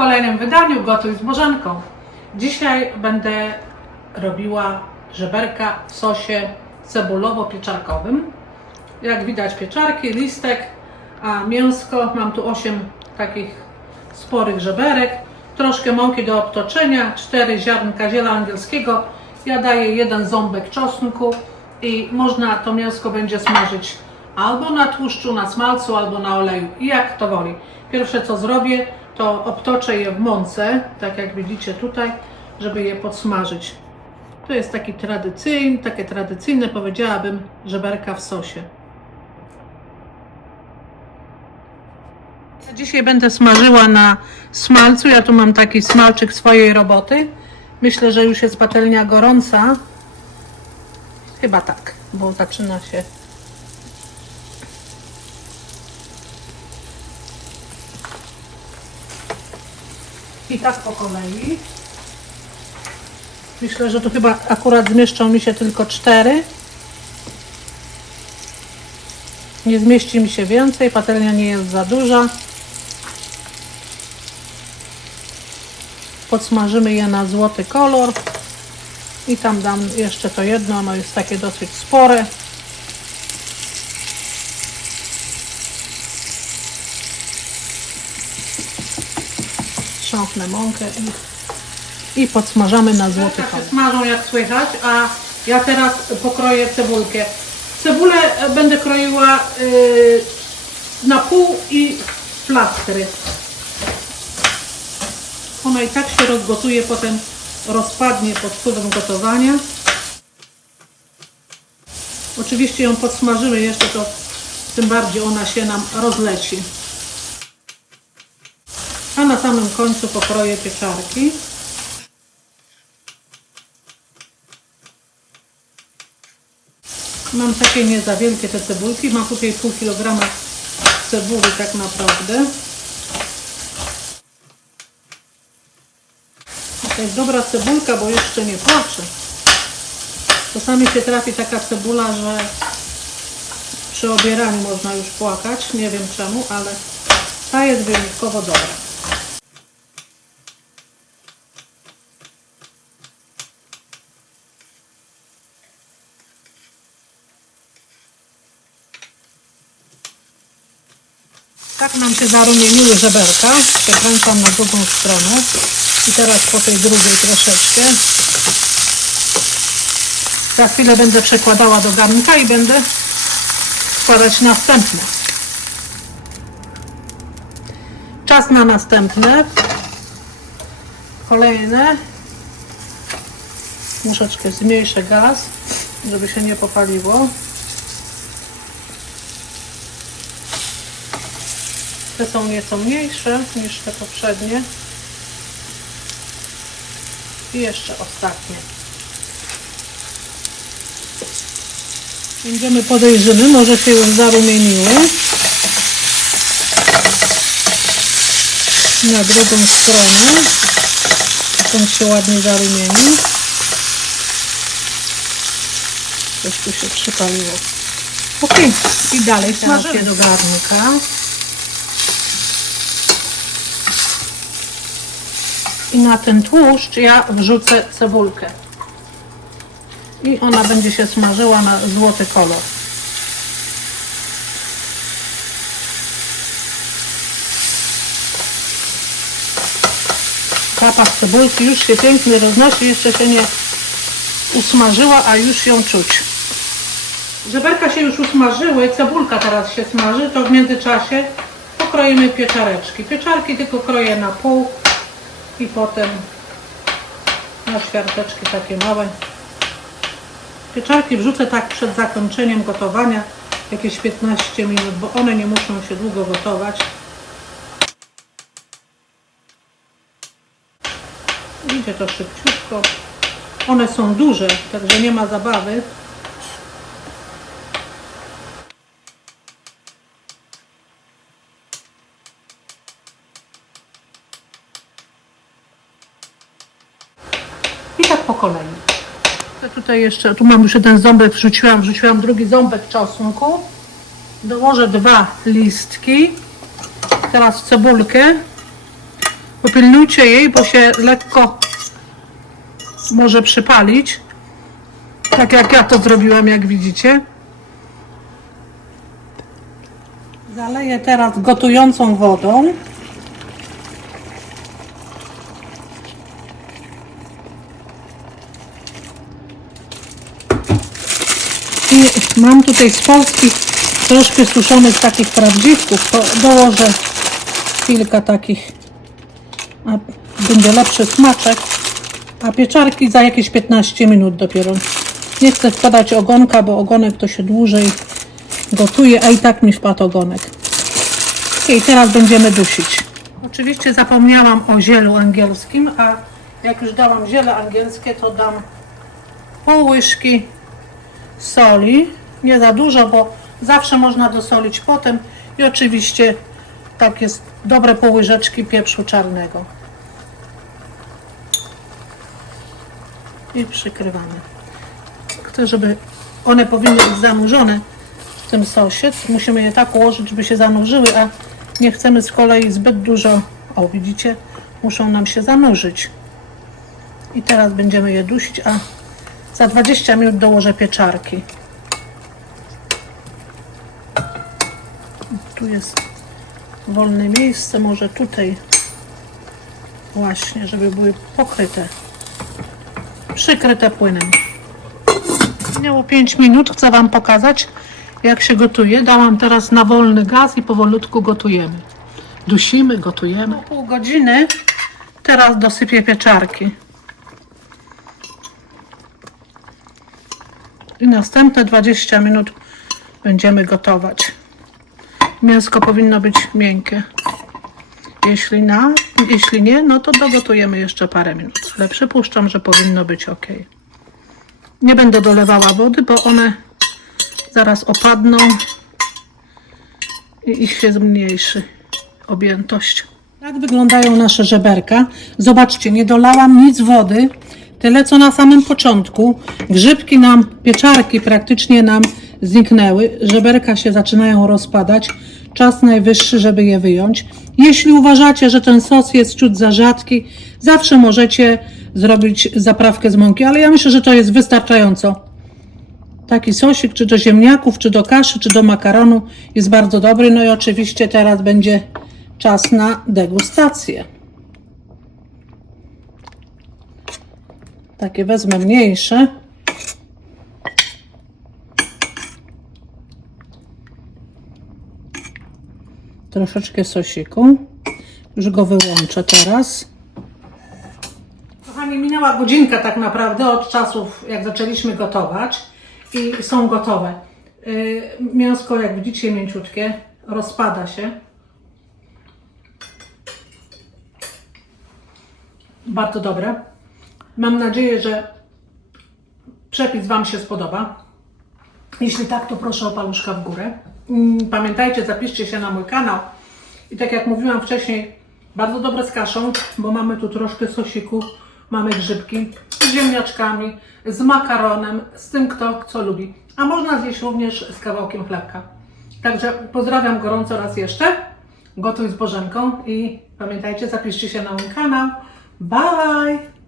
kolejnym wydaniu Gotuj z Bożenką. Dzisiaj będę robiła żeberka w sosie cebulowo-pieczarkowym. Jak widać pieczarki, listek, a mięsko, mam tu 8 takich sporych żeberek, troszkę mąki do obtoczenia, 4 ziarnka ziela angielskiego, ja daję jeden ząbek czosnku i można to mięsko będzie smażyć albo na tłuszczu, na smalcu, albo na oleju, jak to woli. Pierwsze co zrobię, to obtoczę je w mące, tak jak widzicie tutaj, żeby je podsmażyć. To jest taki tradycyjny, takie tradycyjne powiedziałabym żeberka w sosie. Dzisiaj będę smażyła na smalcu. Ja tu mam taki smalczyk swojej roboty. Myślę, że już jest patelnia gorąca. Chyba tak, bo zaczyna się. I tak po kolei. Myślę, że tu chyba akurat zmieszczą mi się tylko cztery. Nie zmieści mi się więcej, patelnia nie jest za duża. Podsmażymy je na złoty kolor. I tam dam jeszcze to jedno, ono jest takie dosyć spore. Trząsnę mąkę i, i podsmażamy na złoty kolor. Smażą jak słychać, a ja teraz pokroję cebulkę. Cebulę e, będę kroiła y, na pół i plastry. Ona i tak się rozgotuje, potem rozpadnie pod wpływem gotowania. Oczywiście ją podsmażymy jeszcze, to tym bardziej ona się nam rozleci. A na samym końcu pokroję pieczarki. Mam takie nie za wielkie te cebulki. Mam tutaj pół kilograma cebuli tak naprawdę. To jest dobra cebulka, bo jeszcze nie płacze. Czasami się trafi taka cebula, że przy obieraniu można już płakać. Nie wiem czemu, ale ta jest wyjątkowo dobra. Tak nam się zarumieniły żeberka. Przekręcam na drugą stronę. I teraz po tej drugiej troszeczkę. Za chwilę będę przekładała do garnka i będę składać następne. Czas na następne. Kolejne. Troszeczkę zmniejszę gaz, żeby się nie popaliło. Te są nieco mniejsze niż te poprzednie. I jeszcze ostatnie. Będziemy podejrzymy, może się już zarumieniły. Na drugą stronę. Stąd się ładnie zarumieni. Coś tu się przypaliło. Ok, i dalej smażymy do garnka. I na ten tłuszcz ja wrzucę cebulkę. I ona będzie się smażyła na złoty kolor. Zapach cebulki już się pięknie roznosi, jeszcze się nie usmażyła, a już ją czuć. Żeberka się już usmażyły, cebulka teraz się smaży, to w międzyczasie pokroimy pieczareczki. Pieczarki tylko kroję na pół i potem na ćwiarteczki takie małe. Pieczarki wrzucę tak przed zakończeniem gotowania, jakieś 15 minut, bo one nie muszą się długo gotować. Idzie to szybciutko. One są duże, także nie ma zabawy. Po kolei. Ja tutaj jeszcze, tu mam już jeden ząbek, wrzuciłam, wrzuciłam drugi ząbek czosnku. Dołożę dwa listki. Teraz cebulkę. Popilnujcie jej, bo się lekko może przypalić. Tak jak ja to zrobiłam, jak widzicie. Zaleję teraz gotującą wodą. I mam tutaj z Polski troszkę suszonych takich prawdziwków. To dołożę kilka takich, a będzie lepszy smaczek. A pieczarki za jakieś 15 minut dopiero. Nie chcę wkładać ogonka, bo ogonek to się dłużej gotuje, a i tak mi wpadł ogonek. I teraz będziemy dusić. Oczywiście zapomniałam o zielu angielskim, a jak już dałam ziele angielskie, to dam pół łyżki soli. Nie za dużo, bo zawsze można dosolić potem. I oczywiście tak jest dobre pół łyżeczki pieprzu czarnego. I przykrywamy. Chcę, żeby one powinny być zanurzone w tym sosie. Musimy je tak ułożyć, żeby się zanurzyły, a nie chcemy z kolei zbyt dużo. O, widzicie? Muszą nam się zanurzyć. I teraz będziemy je dusić, a za 20 minut dołożę pieczarki. Tu jest wolne miejsce, może tutaj właśnie, żeby były pokryte, przykryte płynem. Minęło 5 minut, chcę Wam pokazać jak się gotuje. Dałam teraz na wolny gaz i powolutku gotujemy. Dusimy, gotujemy. Po pół godziny teraz dosypię pieczarki. I następne 20 minut będziemy gotować. Mięsko powinno być miękkie. Jeśli, na, jeśli nie, no to dogotujemy jeszcze parę minut. Ale przypuszczam, że powinno być ok. Nie będę dolewała wody, bo one zaraz opadną i ich się zmniejszy objętość. Tak wyglądają nasze żeberka. Zobaczcie, nie dolałam nic wody, tyle co na samym początku. Grzybki nam, pieczarki praktycznie nam zniknęły. Żeberka się zaczynają rozpadać. Czas najwyższy, żeby je wyjąć. Jeśli uważacie, że ten sos jest ciut za rzadki, zawsze możecie zrobić zaprawkę z mąki, ale ja myślę, że to jest wystarczająco. Taki sosik, czy do ziemniaków, czy do kaszy, czy do makaronu jest bardzo dobry. No i oczywiście teraz będzie czas na degustację. Takie wezmę mniejsze. Troszeczkę sosiku. Już go wyłączę teraz. Kochani, minęła godzinka tak naprawdę od czasów, jak zaczęliśmy gotować i są gotowe. Yy, mięsko, jak widzicie, mięciutkie, rozpada się. Bardzo dobre. Mam nadzieję, że przepis Wam się spodoba. Jeśli tak, to proszę o paluszka w górę. Mm, Pamiętajcie, zapiszcie się na mój kanał. I tak jak mówiłam wcześniej, bardzo dobre z kaszą, bo mamy tu troszkę sosiku, mamy grzybki z ziemniaczkami, z makaronem, z tym kto co lubi. A można zjeść również z kawałkiem chlebka. Także pozdrawiam gorąco raz jeszcze. Gotuj z Bożenką i pamiętajcie, zapiszcie się na mój kanał. Bye!